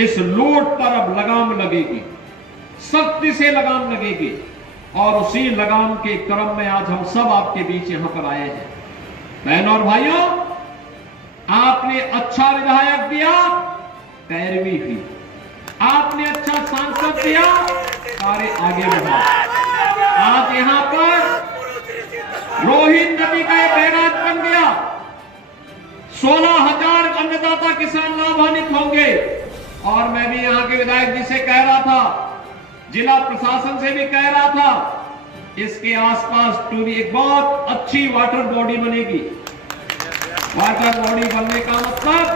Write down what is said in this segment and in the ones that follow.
इस लूट पर अब लगाम लगेगी, सख्ती से लगाम लगेगी। और उसी लगाम के क्रम में आज हम सब आपके बीच यहां पर आए हैं। बहनों और भाइयों, आपने अच्छा विधायक दिया, पैरवी हुई। आपने अच्छा सांसद दिया, कार्य आगे बढ़ा। आज यहां पर रोहित नदी का एक बैराज बन गया। 16,000 अन्नदाता किसान लाभान्वित होंगे। और मैं भी यहां के विधायक जी से कह रहा था, जिला प्रशासन से भी कह रहा था, इसके आसपास टूरी एक बहुत अच्छी वाटर बॉडी बनेगी। वाटर बॉडी बनने का मतलब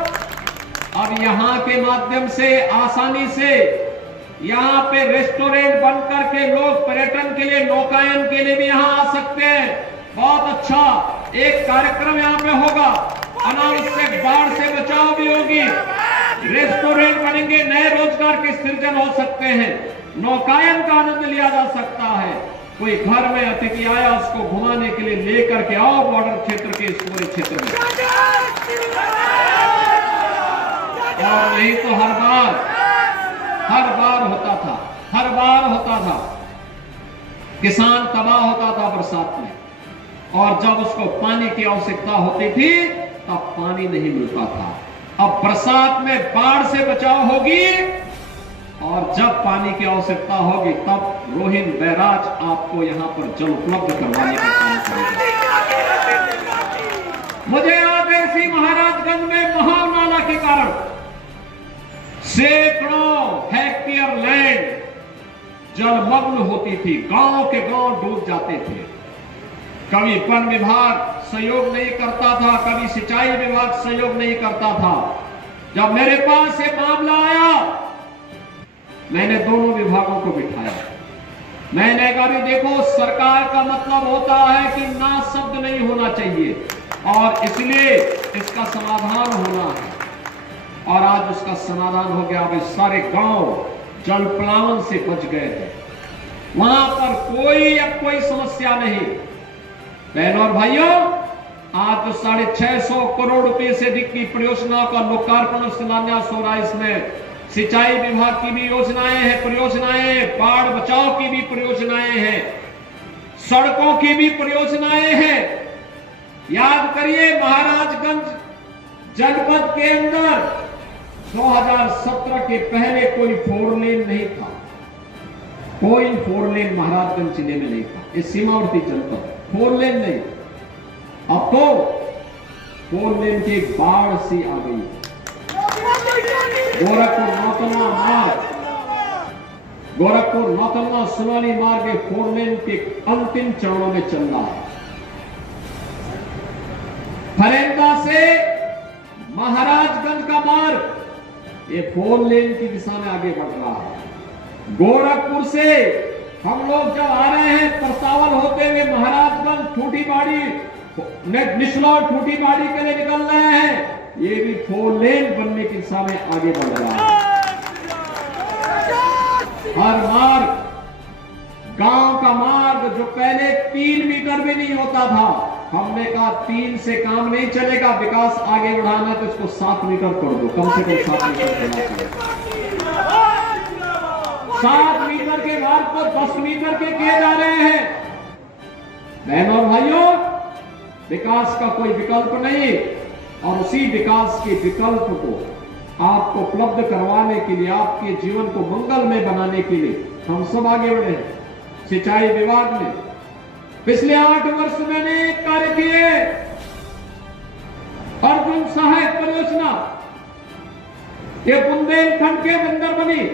अब यहां के माध्यम से आसानी से यहां पे रेस्टोरेंट बन करके लोग पर्यटन के लिए, नौकायन के लिए भी यहां आ सकते हैं। बहुत अच्छा एक कार्यक्रम यहां पे होगा। अनावश्यक बाढ़ से बचाव भी होगी, रेस्टोरेंट बनेंगे, नए रोजगार के सृजन हो सकते हैं, नौकायन का आनंद लिया जा सकता है। कोई घर में अतिथि आया, उसको घुमाने के लिए लेकर के आओ बॉर्डर क्षेत्र के इस पूरे क्षेत्र में। और नहीं तो हर बार होता था किसान तबाह होता था बरसात में। और जब उसको पानी की आवश्यकता होती थी तब पानी नहीं मिलता था। अब बरसात में बाढ़ से बचाव होगी और जब पानी की आवश्यकता होगी तब रोहिन बैराज आपको यहां पर जल उपलब्ध करवाने का काम करेगा। मुझे याद है इसी महाराजगंज में महानाला के कारण सैकड़ों हेक्टेयर लैंड जलमग्न होती थी, गांव के गांव डूब जाते थे। कभी वन विभाग सहयोग नहीं करता था, कभी सिंचाई विभाग सहयोग नहीं करता था। जब मेरे पास ये मामला आया, मैंने दोनों विभागों को बिठाया। मैंने कहा भी देखो, सरकार का मतलब होता है कि ना शब्द नहीं होना चाहिए और इसलिए इसका समाधान होना है। और आज उसका समाधान हो गया। अब सारे गांव जल प्लावन से बच गए थे, वहां पर कोई समस्या नहीं। बहनों और भाइयों, आज तो 650 करोड़ रुपए से अधिक की परियोजनाओं का लोकार्पण और शिलान्यास हो रहा है। इसमें सिंचाई विभाग की भी योजनाएं हैं, परियोजनाएं, बाढ़ बचाव की भी परियोजनाएं हैं, सड़कों की भी परियोजनाएं हैं। याद करिए, महाराजगंज जनपद के अंदर 2017 के पहले कोई 4 लेन नहीं था। कोई 4 लेन महाराजगंज जिले में नहीं था। इस सीमावर्ती जनपद 4 लेन नहीं। अब तो 4 लेन की बाढ़ सी आ गई। गोरखपुर नौतनवा सुनाली मार्ग 4 लेन के अंतिम चरणों में चल रहा है। फरेंदा से महाराजगंज का मार्ग ये 4 लेन की दिशा में आगे बढ़ रहा है। गोरखपुर से हम लोग जब आ रहे हैं, परसावल होते हुए महाराजगंज ठूठीबाड़ी, निचलौर ठूठीबाड़ी के लिए निकल रहे हैं, ये भी 4 लेन बनने की दिशा में आगे बढ़ रहा है। हर मार्ग, गांव का मार्ग जो पहले 3 मीटर भी नहीं होता था, हमने कहा 3 से काम नहीं चलेगा, विकास आगे बढ़ाना है तो इसको 7 मीटर कर दो, कम से कम 7 मीटर करना चाहिए। 7 मीटर के मार्ग को 10 मीटर के किए जा रहे हैं। बहनों और भाइयों, विकास का कोई विकल्प नहीं, और उसी विकास के विकल्प को आपको उपलब्ध करवाने के लिए, आपके जीवन को मंगलमय बनाने के लिए हम सब आगे बढ़े हैं। सिंचाई विभाग ने पिछले 8 वर्ष में अनेक कार्य किए। अर्जुन सहायक परियोजना ये बुंदेलखंड के अंदर बनी।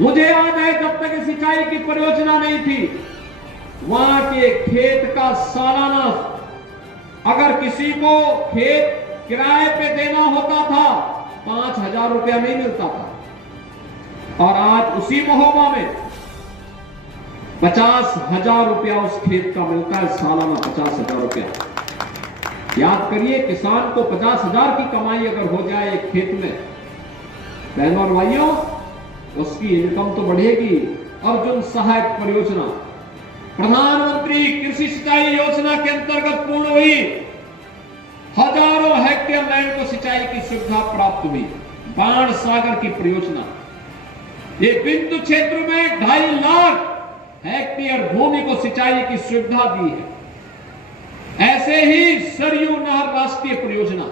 मुझे याद है, जब तक सिंचाई की परियोजना नहीं थी, वहां के खेत का सालाना, अगर किसी को खेत किराए पे देना होता था, 5,000 रुपया नहीं मिलता था। और आज उसी महोबा में 50,000 रुपया उस खेत का मिलता है, सालाना 50,000 रुपया। याद करिए, किसान को 50,000 की कमाई अगर हो जाए एक खेत में, बहनों और भाइयों, उसकी इनकम तो बढ़ेगी। अर्जुन सहायक परियोजना प्रधानमंत्री कृषि सिंचाई योजना के अंतर्गत पूर्ण हुई। हजारों हेक्टेयर लैंड को सिंचाई की सुविधा प्राप्त हुई। बाण सागर की परियोजना, ये बिंदु क्षेत्र में 2.5 लाख हेक्टेयर भूमि को सिंचाई की सुविधा दी है। ऐसे ही सरयू नहर राष्ट्रीय परियोजना